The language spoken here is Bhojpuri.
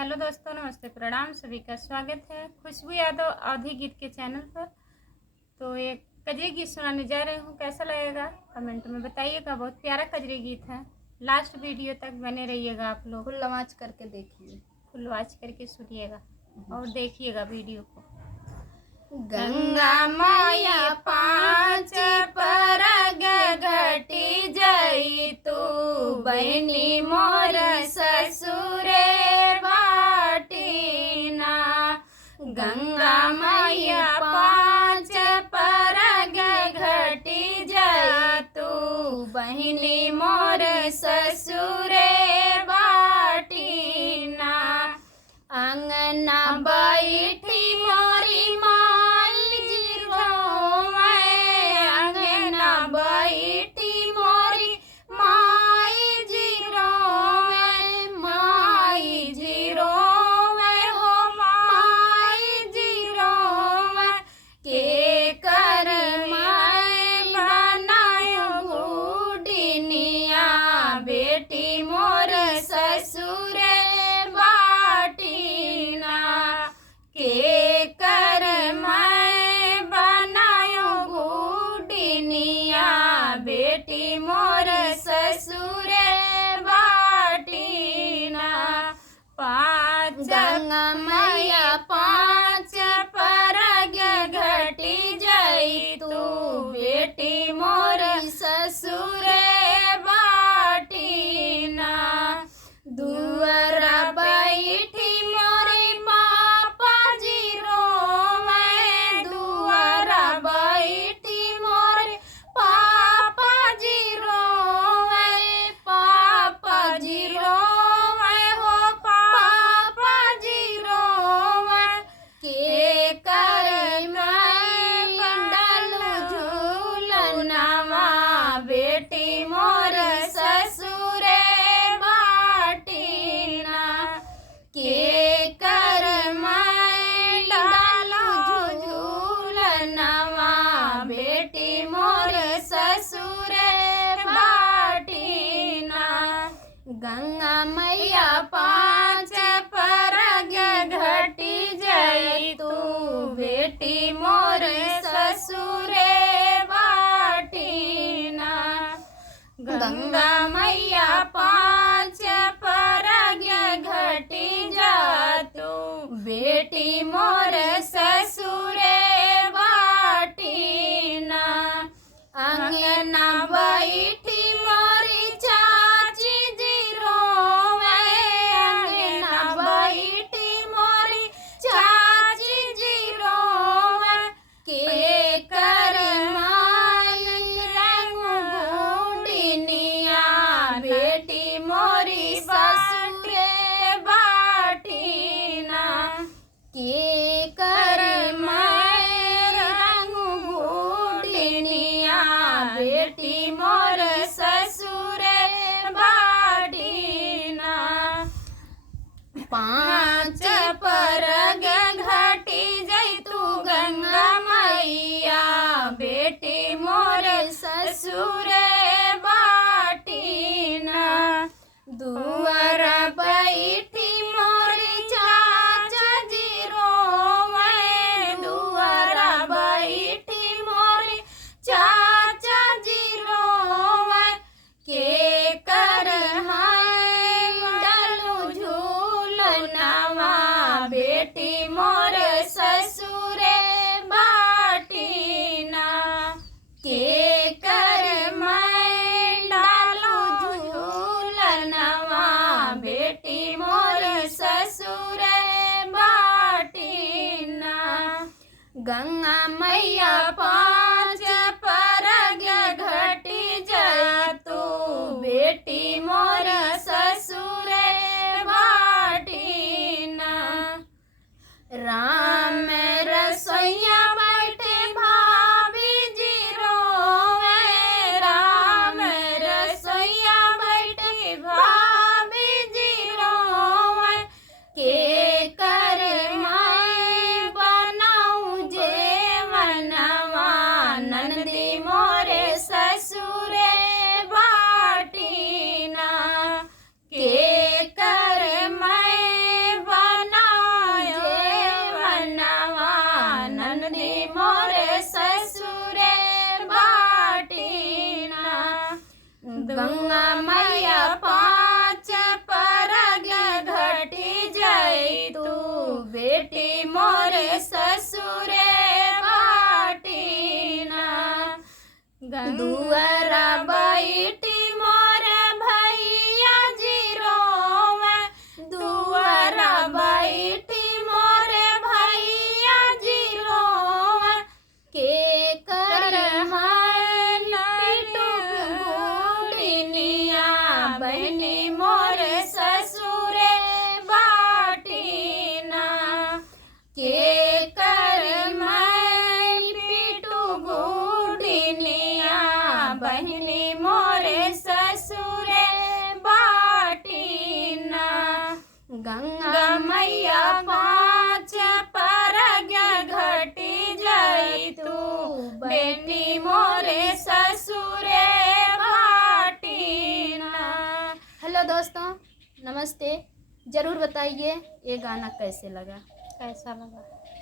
हेलो दोस्तों, नमस्ते, प्रणाम। सभी का स्वागत है खुशबू यादव अवधी गीत के चैनल पर। तो एक कजरी गीत सुनाने जा रही हूँ। कैसा लगेगा कमेंट में बताइएगा। बहुत प्यारा कजरी गीत है। लास्ट वीडियो तक बने रहिएगा। आप लोग फुल आवाज करके देखिए, फुल वॉच करके सुनिएगा और देखिएगा वीडियो को। गंगा मैया पाँच परग घटी जई तू, बहनी मोर ससुरे बाटीना। गंगा मैया पाँच परग घटी जई तू, बहनी मोर ससुरे बाटीना। अंगना बैठी मोरी माई जी रोवे, अंगना बैठी मोरी माई जी रोवे, माई जी रोवे हो माई जी रोवे। के कर मैं बनायो गुडिनिया, बेटी मोर ससुरे बाटीना। के कर मैं बनायो गुडिनिया, बेटी मोर ससुरे बाटीना। गंगा मैया पाँच परग घटी जई तू, बेटी मोर ससुरे बाटीना। दुआरा बैठी मोरे पापा जी रोवे, दुआरा बैठी मोरे पापा जी रोवे, पापा जी रोवे हो पापा जी रोवे। के कर मैं डालू झूलनवा, बेटी मोर ससुरे बाटीना। के कर मैं डालू झूलनवा, बेटी मोर ससुरे बाटीना। गंगा मैया पाँच परग घटी जई तू, बेटी मोर ससुरे बाटीना। गंगा मैया पाँच परग घटी जा तू, बेटी मोर ससुरे बाटीना। अंगना बैठी मोरी चाची जी रोवे, अंगना बैठी मोरी चाची जी रोवे। के कर मान रंग गुडिनिया, बेटी मोरी ससुरे बाटीना। के कर मैं रंग गुडिनिया, बेटी मोर ससुरे बाटीना। पाँच परग घटी जई तू गंगा मैया, बेटी मोर ससुरे बाटीना। दुआरा बैठी मोरी चाचा जी रोवे, दुआरा बैठी मोरी चाचा जी रोवे। के कर मैं डालू झूलनवा, बेटी मोर ससुरे बाटीना। के कर मैं डालू झूलनवा, बेटी मोर ससुरे बाटीना। गंगा मैया पाँच परग घटी जा तू, बेटी मोर ससुरे बाटीना। राम रसोइया बैठे भाभी जी रोवे, राम रसोइया बैठे भाभी जी रोवे। के कर मैं बनाऊं जेवनवा, नंदी मोरे ससुरे बाटीना। गंगा मैया पाँच परग घटी जाई तू बेटी मोरे ससुरे बाटीना दुआरा बैठी मोरे भैया जी रोवे दुआरा बैठी मोरे भैया जी रोवे के कर बहनी मोरे ससुरे बाटीना के कर मैं पीटू गुड़िनिया बहनी मोरे ससुरे बाटीना गंगा मैया पाँच परग घटी जाई तू बेटी मोरे ससुरे बाटीना। हेलो दोस्तों, नमस्ते। ज़रूर बताइए ये गाना कैसे लगा। कैसा लगा।